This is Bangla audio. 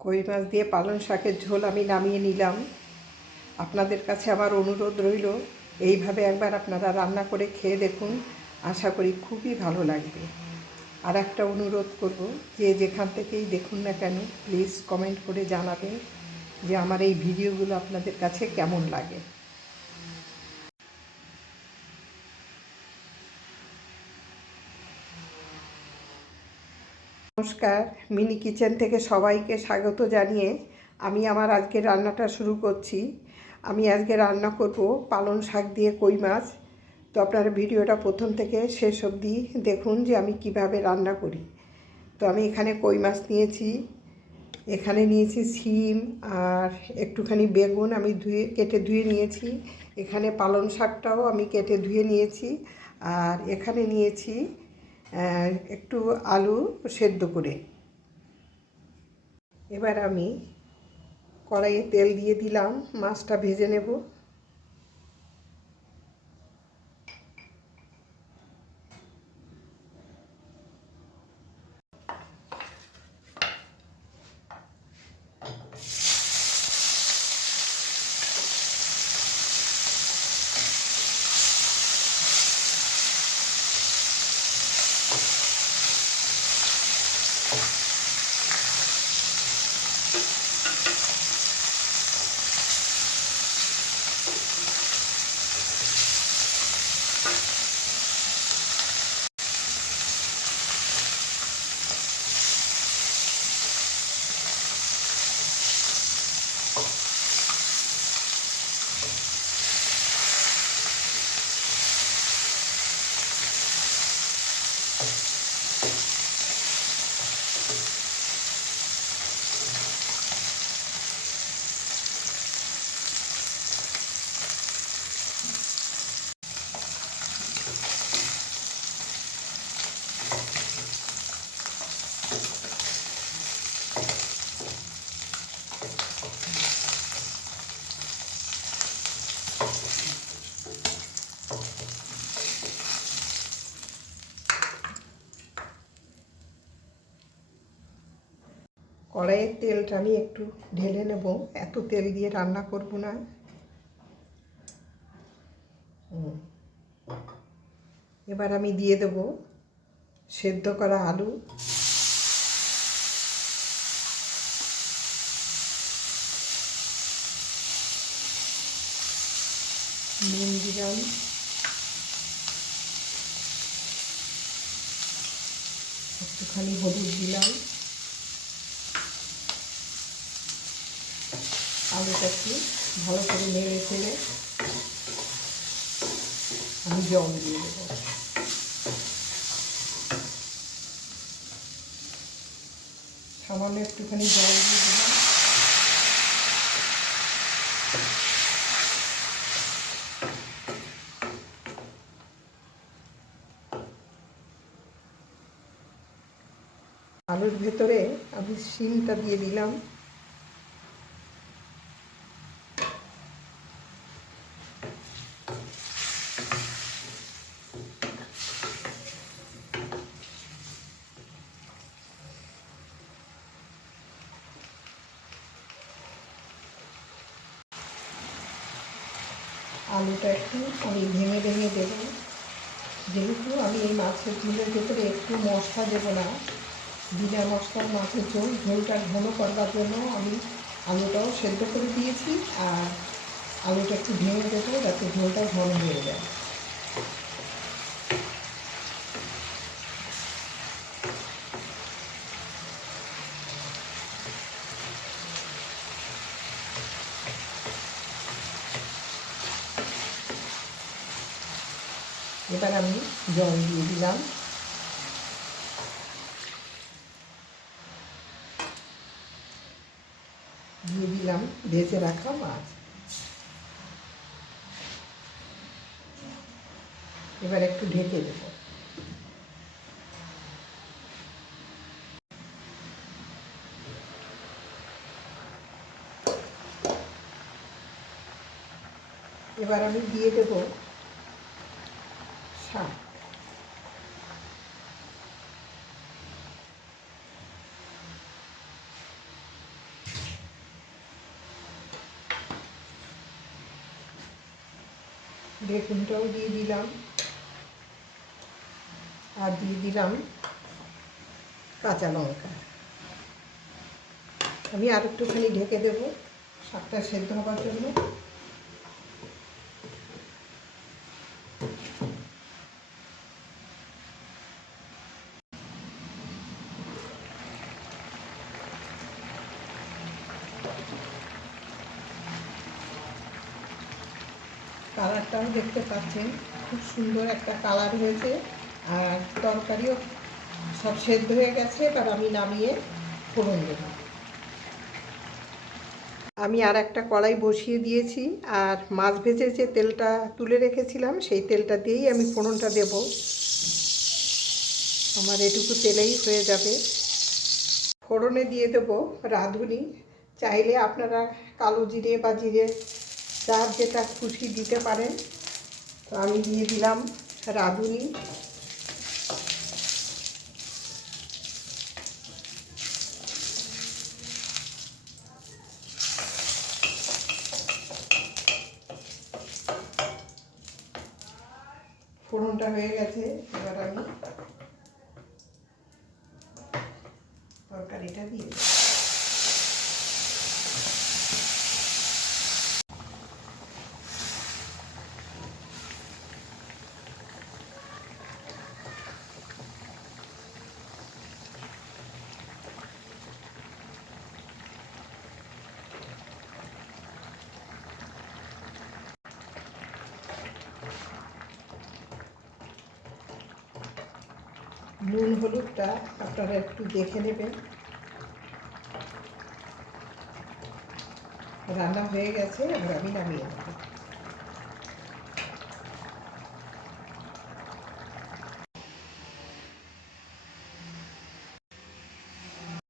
কই মাছ দিয়ে পালং শাকের ঝোল আমি নামিয়ে নিলাম। আপনাদের কাছে আমার অনুরোধ রইল, এইভাবে একবার আপনারা রান্না করে খেয়ে দেখুন। আশা করি খুবই ভালো লাগবে। আর একটা অনুরোধ করব, যে যেখান থেকেই দেখুন না কেন প্লিজ কমেন্ট করে জানাবেন যে আমার এই ভিডিওগুলো আপনাদের কাছে কেমন লাগে। নমস্কার, মিনি কিচেন থেকে সবাইকে স্বাগত জানিয়ে আমি আমার আজকে রান্নাটা শুরু করছি। আমি আজকে রান্না করব পালং শাক দিয়ে কই মাছ। তো আপনারা ভিডিওটা প্রথম থেকে শেষ অবধি দেখুন যে আমি কীভাবে রান্না করি। তো আমি এখানে কই মাছ নিয়েছি। এখানে নিয়েছি সিম আর একটুখানি বেগুন আমি ধুয়ে, কেটে ধুয়ে নিয়েছি। এখানে পালং শাকটাও আমি কেটে ধুয়ে নিয়েছি। আর এখানে নিয়েছি একটু আলু সেদ্ধ করে। এবার আমি কড়াইয়ে তেল দিয়ে দিলাম মাছটা ভেজে নেব। কড়াইয়ের তেলটা আমি একটু ঢেলে নেব। এত তেল দিয়ে রান্না করব না। এবার আমি দিয়ে দেব সেদ্ধ করা আলু। নুন দিলাম। একটুখানি হলুদ দিলাম। আলুটা একটু ভালো করে নেড়ে চেড়ে আমি জল দিয়ে দেবো। সামান্য একটুখানি জল দিয়ে দিলাম। আলুর ভেতরে আমি শিমটা দিয়ে দিলাম। আলুটা একটু আমি ভেঙে ভেঙে দেবো। যেহেতু আমি এই মাছের ঝোলের ভেতরে একটু মশলা দেবো না, বিনা মশলার মাছের ঝোল, ঝোলটা ঘন করবার জন্য আমি আলুটাও সেদ্ধ করে দিয়েছি আর আলুটা একটু ভেঙে দেবো যাতে ঝোলটা ঘন হয়ে যায়। এবার আমি জল দিয়ে দিলাম। দিয়ে দিলাম ভেজে রাখা মাছ। এবার একটু ঢেকে দেবো। এবার আমি দিয়ে দেবো শাক বেগুনটাও দিয়ে দিলাম। আর দিয়ে দিলাম কাঁচা লঙ্কা। আমি আর একটুখানি ঢেকে দেবো শাকটা সেদ্ধ হওয়ার জন্য। কালারটাও দেখতে পাচ্ছেন। খুব সুন্দর একটা কালার হয়েছে। আর তরকারিও সব সেদ্ধ হয়ে গেছে, এবার আমি নামিয়ে ফোড়ন দেবো। আমি আর একটা কড়াই বসিয়ে দিয়েছি, আর মাছ ভেজে যে তেলটা তুলে রেখেছিলাম, সেই তেলটা দিয়েই আমি ফোড়নটা দেব। আমার এটুকু তেলেই হয়ে যাবে। ফোড়নে দিয়ে দেবো রাঁধুনি। চাইলে আপনারা কালো জিরে বা জিরে যার যেটা খুশি দিতে পারেন, তো আমি দিয়ে দিলাম রাঁধুনি। ফোড়নটা হয়ে গেছে, এবার আমি তরকারিটা দিয়ে দেবো নুন হলুদটা আপনারা একটু দেখে নেবেন। রান্না হয়ে গেছে এবার আমি নামিয়ে নেব।